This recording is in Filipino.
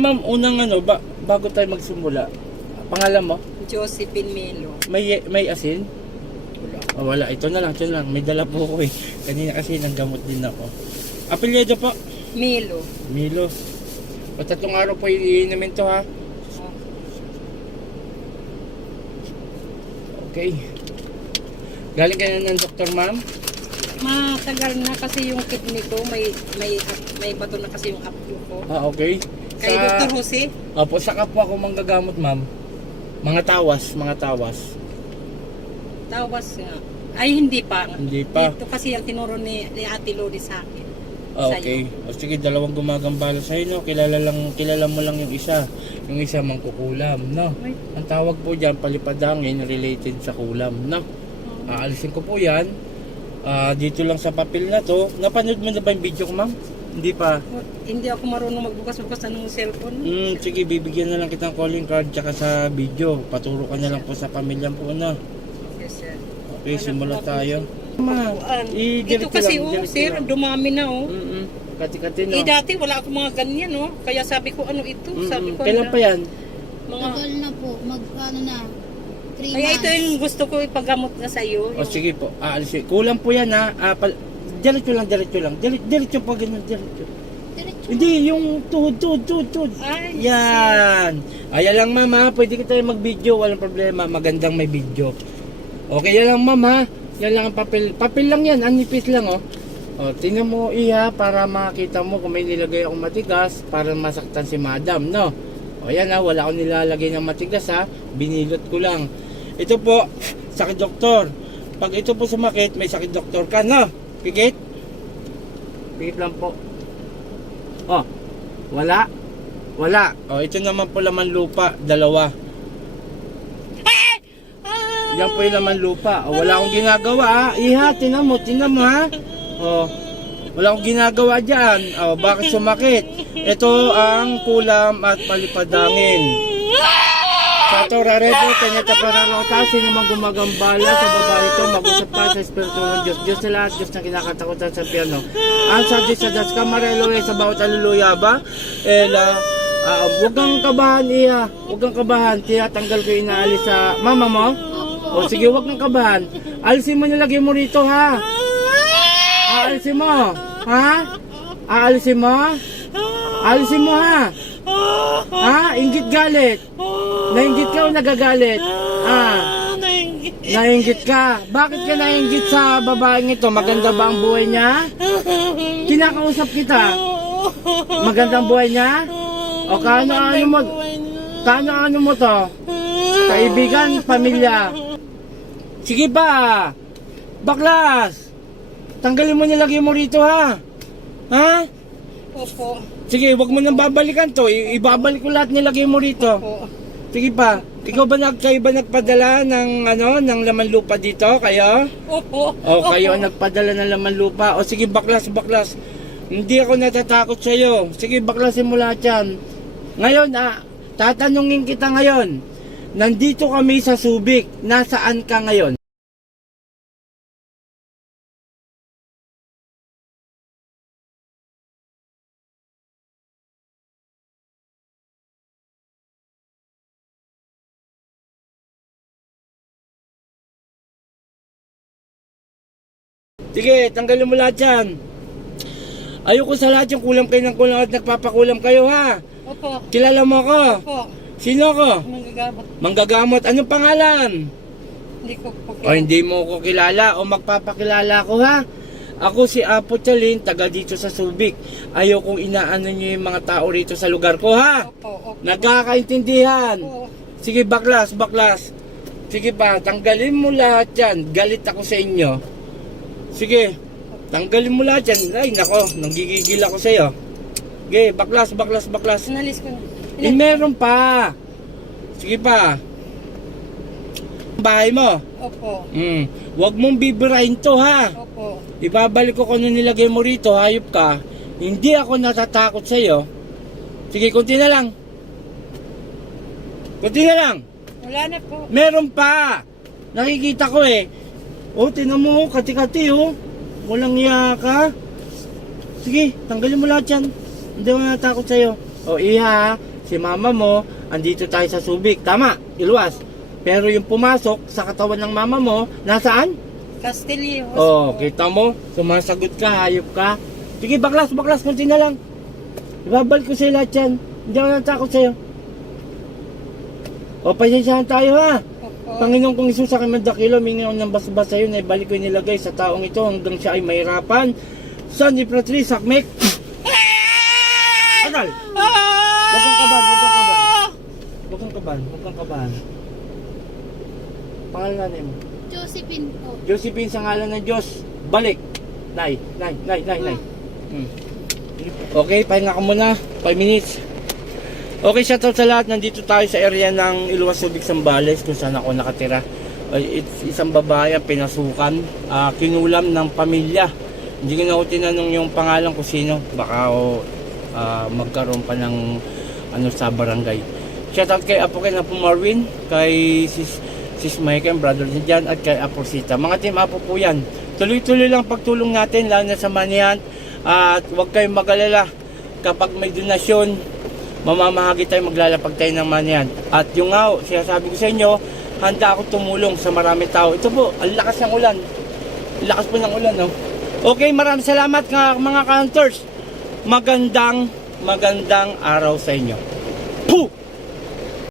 Ma'am, unang ano, ba, bago tayo magsimula, pangalan mo? Josephine Melo. May, may asin? Oh, wala. Ito na lang, ito na lang. May dala po ko eh. Kanina kasi nanggamot din ako. Apelyido po? Melo. Milo. O tatlong araw po iinumin to ha. Okay. Galing ka na ng doktor ma'am? Matagal na kasi yung kidney ko, may may may bato na kasi yung apyo ko. Ah, okay. Kay Dr. Jose, Opo, saka po ako manggagamot ma'am. Mga tawas, mga tawas. tawas nga. Ay, hindi pa. Hindi pa. Ito kasi ang tinuro ni, ni Ate Lodi sa akin. Ah, okay. O sige, dalawang gumagambala sa'yo, no? Kilala lang, kilala mo lang yung isa. Yung isa mangkukulam, no? Ay, Ang tawag po dyan, palipadangin related sa kulam, no? Aalisin ko po yan. Ah, dito lang sa papel na to. Napanood mo na ba yung video ko, ma'am? Hindi pa. hindi ako marunong magbukas-bukas ng cellphone. Hmm, sige, bibigyan na lang kitang calling card tsaka sa video. Paturo ka na lang po sa pamilya po na. Yes, sir. Okay, simula tayo. Ma, Ito kasi, lang, oh, sir, lang. dumami na, oh. Mm-mm. Kati-kati, no? Eh, dati wala akong mga ganyan, oh. Kaya sabi ko, ano ito? Sabi Mm-mm. ko, Kailan ano, pa yan? Mga, Tagal na po, mag ano na, 3 kaya months. ito yung gusto ko ipagamot na sa iyo. O sige po, aalisin. Kulang po yan ha. Ah, pal- diretso lang, diretso lang. Dire- Diretso po, ganyan, diretso. Diretso. Hindi, yung tuhod, tuhod, tuhod, tuhod. Ay, Yan. Ayan lang mama, pwede kita yung mag-video, walang problema. Magandang may video. Okay, yan lang mama. Yan lang ang papel. Papel lang yan, anipis lang oh. O, tingnan mo iha para makita mo kung may nilagay akong matigas para masaktan si madam, no? O yan ha, wala akong nilalagay ng matigas ha. Binilot ko lang. Ito po, sakit doktor. Pag ito po sumakit, may sakit doktor ka, no? Pigit? Pigit lang po. Oh, wala? Wala. O, ito naman po laman lupa, dalawa. Yan po yung laman lupa. O, wala akong ginagawa ha. Iha, tinan mo, tinan mo ha. O, wala akong ginagawa dyan. O, bakit sumakit? Ito ang kulam at palipadangin. Sa ito, raredo, kanya tapararota, sino mang gumagambala sa babae ito, mag-usap pa sa Espiritu ng Diyos. Diyos sa lahat, Diyos na kinakatakutan sa piano. Ang sa Diyos sa Diyos, kamarelo eh, sa bawat aluluya ba? Ela, ah, huwag kang kabahan, iya. Huwag kang kabahan, tiyatanggal ko yung inaalis sa mama mo. O sige, huwag kang kabahan. Alisin mo nilagay mo rito, ha? Aalisin mo, ha? Aalisin mo? Alisin mo, ha? Ha? Ingit galit. Nainggit ka o nagagalit? Ah, nainggit ka. Bakit ka nainggit sa babaeng ito? Maganda ba ang buhay niya? Kinakausap kita. Magandang buhay niya? O kaano-ano mo? Kaano-ano mo to? Kaibigan, pamilya. Sige ba? Baklas! Tanggalin mo nilagay mo rito ha. Ha? Opo. Sige, wag mo nang babalikan to. I- ibabalik ko lahat nilagay mo rito. Opo. Sige pa. Ikaw ba nag kayo ba nagpadala ng ano ng laman lupa dito kayo? Opo. O kayo ang nagpadala ng laman lupa. O sige baklas baklas. Hindi ako natatakot sa iyo. Sige baklasin mo lahat 'yan. Ngayon ah, tatanungin kita ngayon. Nandito kami sa Subic. Nasaan ka ngayon? Sige, tanggalin mo lahat yan. Ayoko sa lahat yung kulam kayo ng kulam at nagpapakulam kayo ha. Opo. Kilala mo ako. Opo. Sino ako? Manggagabot. Manggagamot. Anong pangalan? Hindi ko po O hindi mo ko kilala o magpapakilala ko ha. Ako si Apo Chalin, taga dito sa Subic. Ayokong inaano niyo yung mga tao rito sa lugar ko ha. Opo. Opo. Nagkakaintindihan. Opo. Sige, baklas, baklas. Sige pa, tanggalin mo lahat yan. Galit ako sa inyo. Sige, tanggalin mo lahat yan. Ay, nako, nanggigigil ako sa iyo. Sige, baklas, baklas, baklas. Sinalis ko na. Eh, meron pa. Sige pa. Bahay mo. Opo. Hmm. Huwag mong bibirahin to ha. Opo. Ibabalik ko kung ano nilagay mo rito, hayop ka. Hindi ako natatakot sa iyo. Sige, kunti na lang. Kunti na lang. Wala na po. Meron pa. Nakikita ko eh. Oh, tinan mo, oh, kati-kati oh. Walang iya ka. Sige, tanggalin mo lahat yan. Hindi ako natakot sa'yo. O, iha ha. si mama mo, andito tayo sa Subic. Tama, iluwas. Pero yung pumasok sa katawan ng mama mo, nasaan? Castillo. Oh, kita mo, sumasagot ka, hayop ka. Sige, baklas, baklas, kunti na lang. Ibabalik ko sa'yo lahat yan. Hindi ako natakot sa'yo. O, pasensyahan tayo ha. Panginoon kong Isus sa aking mandakilo, mingi ako ng basbas sa'yo na ibalik ko nilagay sa taong ito hanggang siya ay mahirapan. Son ni Pratri, sakmek. Agal! Huwag kang kabahan, huwag kang kabahan. Huwag kang kabahan, huwag kang kabahan. Pangalan mo. Josephine po. Josephine sa ngalan ng Diyos, balik. Nay, nay, nay, nay, nay. Hmm. Okay, pahinga ka muna. 5 minutes. Okay, shoutout sa lahat. Nandito tayo sa area ng Iluwas Subic, Sambales kung saan ako nakatira. It's isang babae ang pinasukan, ah, kinulam ng pamilya. Hindi ko na ako tinanong yung pangalan ko sino. Baka o, ah, magkaroon pa ng ano sa barangay. Shoutout kay Apo kay Apo Marvin, kay Sis, Sis Michael, brother niya dyan, at kay Apo Sita. Mga team Apo po yan. Tuloy-tuloy lang pagtulong natin, lalo na sa manihan. At huwag kayong magalala kapag may donasyon, mamamahagi tayo, maglalapag tayo ng manihan. At yung nga, sinasabi ko sa inyo, handa ako tumulong sa marami tao. Ito po, ang lakas ng ulan. Lakas po ng ulan, no? Okay, maraming salamat nga mga counters. Magandang, magandang araw sa inyo. Puh!